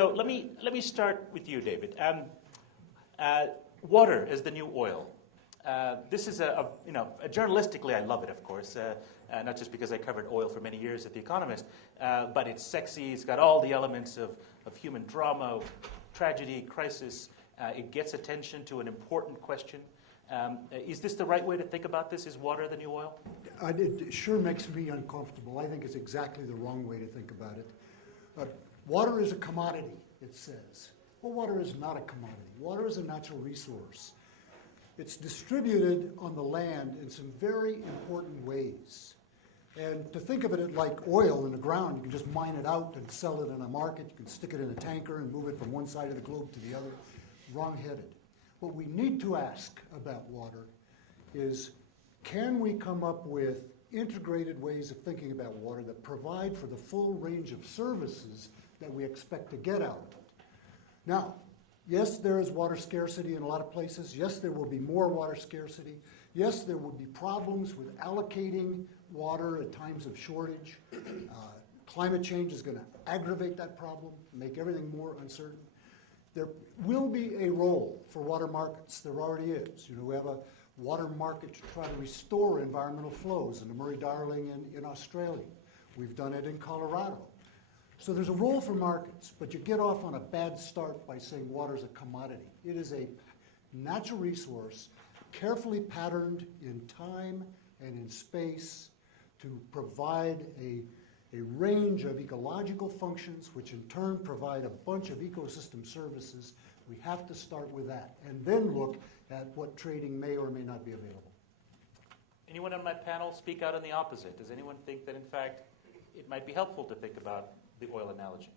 So let me start with you, David. Water is the new oil. This is journalistically, I love it, of course, not just because I covered oil for many years at The Economist, but it's sexy. It's got all the elements of human drama, tragedy, crisis. It gets attention to an important question. Is this the right way to think about this? Is water the new oil? It sure makes me uncomfortable. I think it's exactly the wrong way to think about it. Water is a commodity, it says. Well, water is not a commodity. Water is a natural resource. It's distributed on the land in some very important ways. And to think of it like oil in the ground, you can just mine it out and sell it in a market. You can stick it in a tanker and move it from one side of the globe to the other. Wrong-headed. What we need to ask about water is, can we come up with integrated ways of thinking about water that provide for the full range of services that we expect to get out of it? Now, yes, there is water scarcity in a lot of places. Yes, there will be more water scarcity. Yes, there will be problems with allocating water at times of shortage. Climate change is going to aggravate that problem, make everything more uncertain. There will be a role for water markets. There already is. We have a water market to try to restore environmental flows in the Murray-Darling in Australia. We've done it in Colorado. So there's a role for markets, but you get off on a bad start by saying water is a commodity. It is a natural resource carefully patterned in time and in space to provide a range of ecological functions, which in turn provide a bunch of ecosystem services. We have to start with that, and then look at what trading may or may not be available. Anyone on my panel speak out on the opposite? Does anyone think that, in fact, it might be helpful to think about the oil analogy?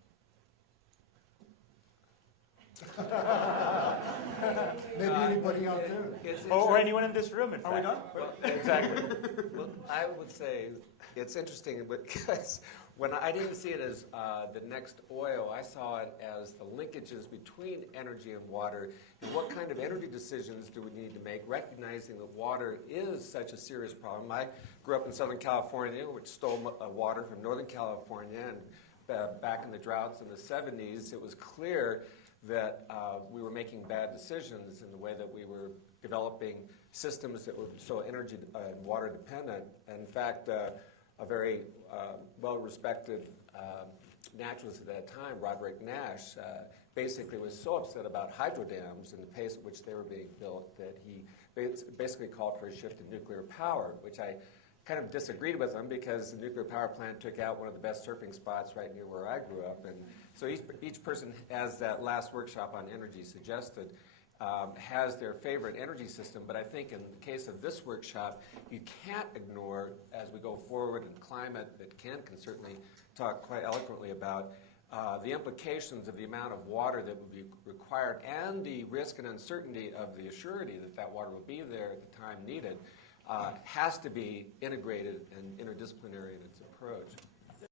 Maybe anybody out there. Or anyone in this room, in fact. Are we done? Well, exactly. Well, I would say it's interesting because when I didn't see it as the next oil, I saw it as the linkages between energy and water, and what kind of energy decisions do we need to make, recognizing that water is such a serious problem. I grew up in Southern California, which stole water from Northern California, and back in the droughts in the 70s, it was clear that we were making bad decisions in the way that we were developing systems that were so energy and water dependent. And in fact, a very well-respected naturalist at that time, Roderick Nash, basically was so upset about hydro dams and the pace at which they were being built that he basically called for a shift to nuclear power, which I kind of disagreed with him because the nuclear power plant took out one of the best surfing spots right near where I grew up. And so each person, as that last workshop on energy suggested, has their favorite energy system. But I think in the case of this workshop, you can't ignore, as we go forward in climate, that Ken can certainly talk quite eloquently about, the implications of the amount of water that would be required and the risk and uncertainty of the assurity that that water will be there at the time needed. Has to be integrated and interdisciplinary in its approach.